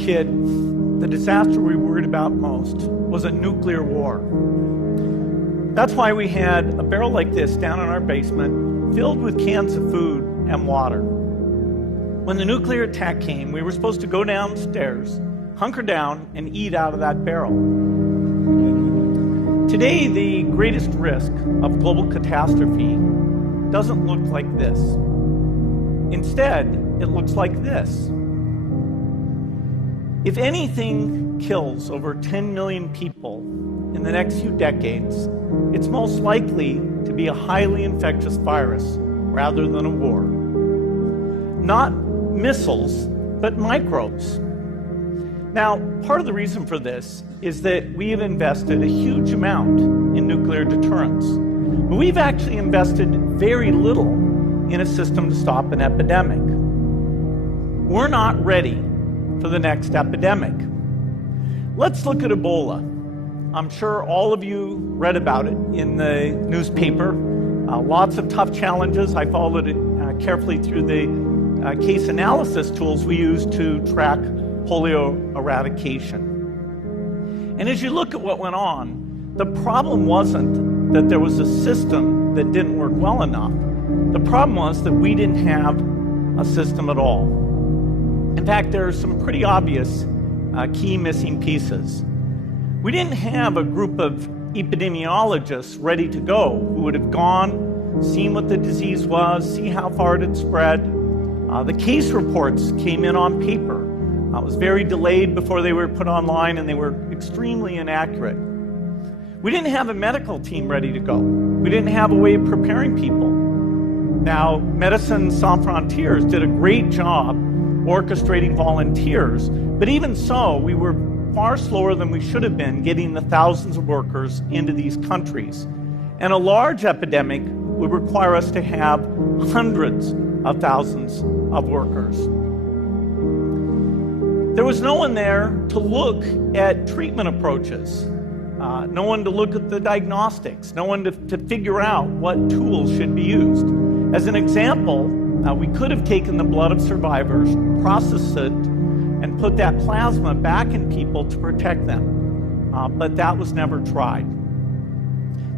kid, the disaster we worried about most was a nuclear war. That's why we had a barrel like this down in our basement, filled with cans of food and water. When the nuclear attack came, we were supposed to go downstairs, hunker down, and eat out of that barrel. Today, the greatest risk of global catastrophe doesn't look like this. Instead, it looks like this. If anything kills over 10 million people in the next few decades, it's most likely to be a highly infectious virus rather than a war. Not missiles, but microbes. Now, part of the reason for this is that we have invested a huge amount in nuclear deterrence. But we've actually invested very little in a system to stop an epidemic. We're not ready for the next epidemic. Let's look at Ebola. I'm sure all of you read about it in the newspaper. Lots of tough challenges. I followed it carefully through the case analysis tools we use to track polio eradication. And as you look at what went on, the problem wasn't that there was a system that didn't work well enough. The problem was that we didn't have a system at all. In fact, there are some pretty obvious key missing pieces. We didn't have a group of epidemiologists ready to go who would have gone, seen what the disease was, see how far it had spread. The case reports came in on paper. It was very delayed before they were put online, and they were extremely inaccurate. We didn't have a medical team ready to go. We didn't have a way of preparing people. Now, Médecins Sans Frontières did a great job orchestrating volunteers, but even so, we were far slower than we should have been getting the thousands of workers into these countries. And a large epidemic would require us to have hundreds of thousands of workers. There was no one there to look at treatment approaches, no one to look at the diagnostics, no one to figure out what tools should be used. As an example, we could have taken the blood of survivors, processed it, and put that plasma back in people to protect them. But that was never tried.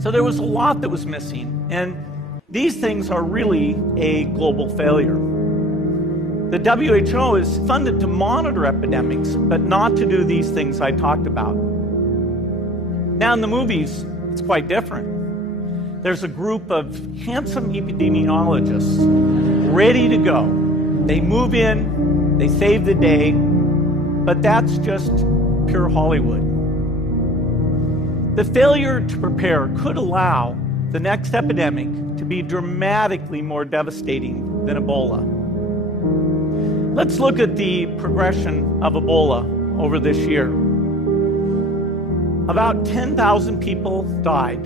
So there was a lot that was missing, and these things are really a global failure. The WHO is funded to monitor epidemics, but not to do these things I talked about. Now in the movies, it's quite different. There's a group of handsome epidemiologists ready to go. They move in, they save the day, but that's just pure Hollywood. The failure to prepare could allow the next epidemic to be dramatically more devastating than Ebola. Let's look at the progression of Ebola over this year. About 10,000 people died,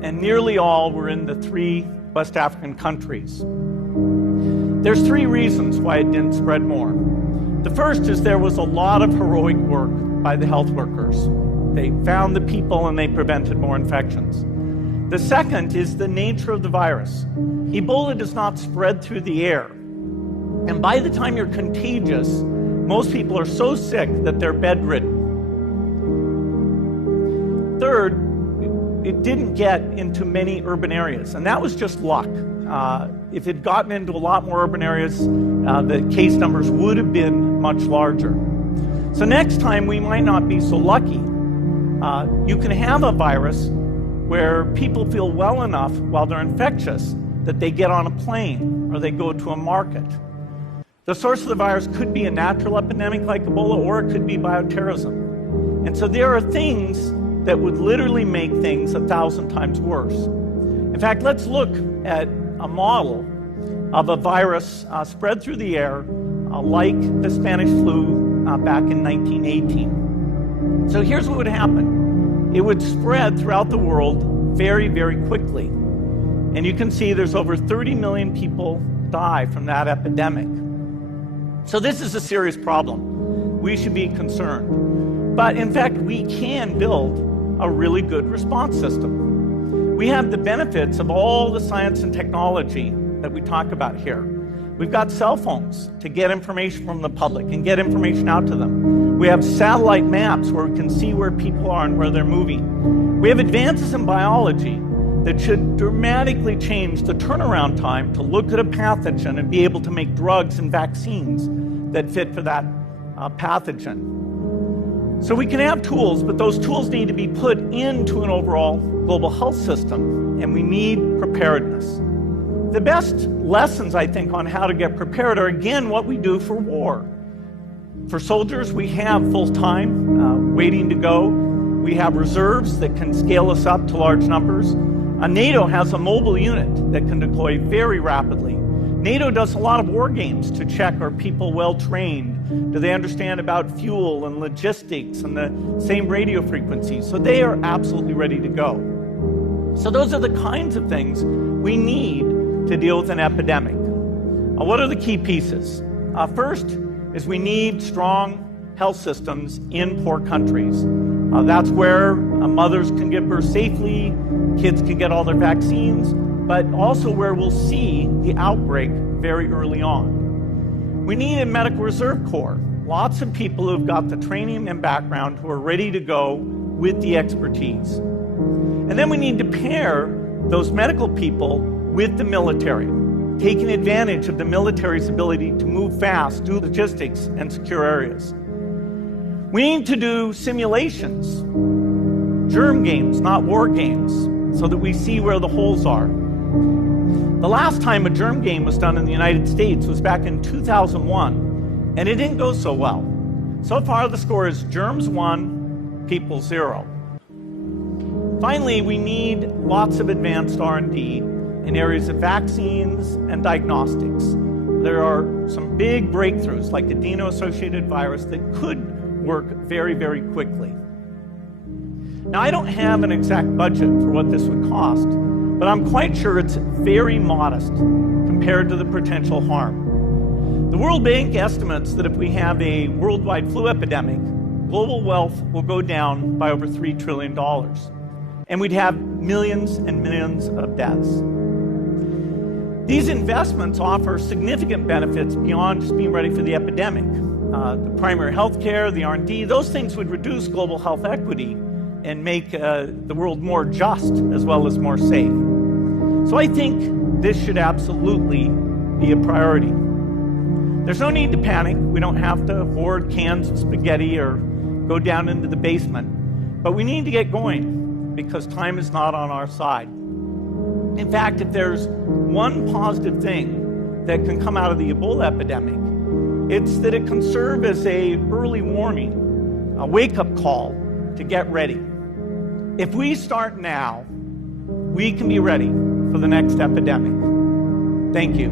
and nearly all were in the 3 West African countries. There's 3 reasons why it didn't spread more. The first is there was a lot of heroic work by the health workers. They found the people and they prevented more infections. The second is the nature of the virus. Ebola does not spread through the air. And by the time you're contagious, most people are so sick that they're bedridden. Third, it didn't get into many urban areas, and that was just luck. If it had gotten into a lot more urban areas, the case numbers would have been much larger. So next time, we might not be so lucky. You can have a virus where people feel well enough while they're infectious that they get on a plane or they go to a market. The source of the virus could be a natural epidemic like Ebola, or it could be bioterrorism. And so there are things that would literally make things 1,000 times worse. In fact, let's look at a model of a virus spread through the air like the Spanish flu back in 1918. So here's what would happen. It would spread throughout the world very, very quickly. And you can see there's over 30 million people die from that epidemic. So this is a serious problem. We should be concerned. But in fact, we can build a really good response system. We have the benefits of all the science and technology that we talk about here. We've got cell phones to get information from the public and get information out to them. We have satellite maps where we can see where people are and where they're moving. We have advances in biology that should dramatically change the turnaround time to look at a pathogen and be able to make drugs and vaccines that fit for that pathogen. So we can have tools, but those tools need to be put into an overall global health system, and we need preparedness. The best lessons, I think, on how to get prepared are, again, what we do for war. For soldiers, we have full-time waiting to go. We have reserves that can scale us up to large numbers. NATO has a mobile unit that can deploy very rapidly. NATO does a lot of war games to check, are people well-trained? Do they understand about fuel and logistics and the same radio frequencies? So they are absolutely ready to go. So those are the kinds of things we need to deal with an epidemic. What are the key pieces? First is we need strong health systems in poor countries. That's where mothers can give birth safely, kids can get all their vaccines, but also where we'll see the outbreak very early on. We need a medical reserve corps. Lots of people who've got the training and background who are ready to go with the expertise. And then we need to pair those medical people with the military, taking advantage of the military's ability to move fast, do logistics, and secure areas. We need to do simulations, germ games, not war games, so that we see where the holes are. The last time a germ game was done in the United States was back in 2001, and it didn't go so well. So far, the score is germs 1, people 0. Finally, we need lots of advanced R&D in areas of vaccines and diagnostics. There are some big breakthroughs, like adeno-associated virus, that could work very, very quickly. Now, I don't have an exact budget for what this would cost, but I'm quite sure it's very modest compared to the potential harm. The World Bank estimates that if we have a worldwide flu epidemic, global wealth will go down by over $3 trillion, and we'd have millions and millions of deaths. These investments offer significant benefits beyond just being ready for the epidemic. The primary health care, the R&D, those things would reduce global health equity and make the world more just as well as more safe. So I think this should absolutely be a priority. There's no need to panic. We don't have to hoard cans of spaghetti or go down into the basement. But we need to get going because time is not on our side. In fact, if there's one positive thing that can come out of the Ebola epidemic, it's that it can serve as an early warning, a wake-up call to get ready. If we start now, we can be ready for the next epidemic. Thank you.